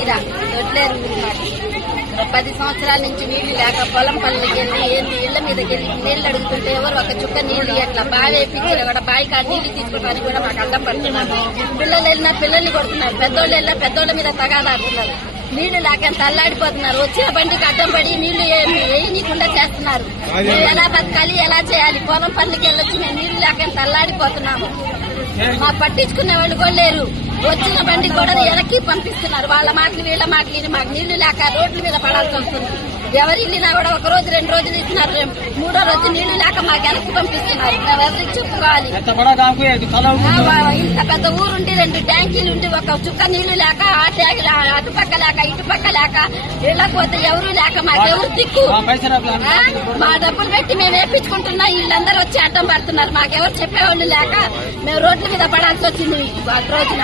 చీర దొడ్లేరు ఊరు మాది. 10 సంవత్సరాల నుంచి నీళ్లు లేక పొలం పనులకి వెళ్ళి ఇళ్ల మీదకి వెళ్ళి నీళ్లు అడుగుతుంటే ఎవరు ఒక చుక్క నీళ్లు ఎట్లా బావి వేయించారు కూడా బావి కాడ నీళ్లు తీసుకోవడానికి కూడా మాకు అడ్డం పడుతున్నారు. పిల్లలు వెళ్ళినా పిల్లల్ని కొడుతున్నారు, పెద్దోళ్ళు వెళ్ళినా పెద్దోళ్ళ మీద తగాదాడుతున్నారు. నీళ్లు లేక ఎంత అల్లాడిపోతున్నారు. వచ్చిన బండికి అడ్డం పడి నీళ్లు వేయనీయకుండా చేస్తున్నారు. మేము ఎలా బతకాలి, ఎలా చేయాలి? పొలం పనులకి వెళ్ళొచ్చి మేము నీళ్లు లేక ఎంత అల్లాడిపోతున్నాము. మాకు పట్టించుకునే వాళ్ళు కూడా లేరు. వచ్చిన బండి కూడా వెనక్కి పంపిస్తున్నారు. వాళ్ళ మాటలు వీళ్ళ మాటలు మాకు నీళ్లు లేక రోడ్ల మీద పడాల్సి వస్తుంది. ఎవరు వెళ్ళినా కూడా 1 రోజు 2 రోజులు ఇస్తున్నారు. 3వ రోజు నీళ్లు లేక మాకు వెనక్కి పంపిస్తున్నారు. మేము ఎవరికి చెప్పుకోవాలి? ఇంత పెద్ద ఊరుండి 2 ట్యాంకీలు ఉండి ఒక చుక్క నీళ్లు లేక ఆ ట్యాంకులు అటుపక్క లేక ఇటుపక్క లేక వెళ్ళకపోతే ఎవరు లేక మాకెవరు దిక్కు? మా డబ్బులు పెట్టి మేము వేయించుకుంటున్నా, వీళ్ళందరూ వచ్చి అడ్డం పడుతున్నారు. మాకెవరు చెప్పేవాళ్ళు లేక మేము రోడ్ల మీద పడాల్సి వచ్చింది ఆ రోజున.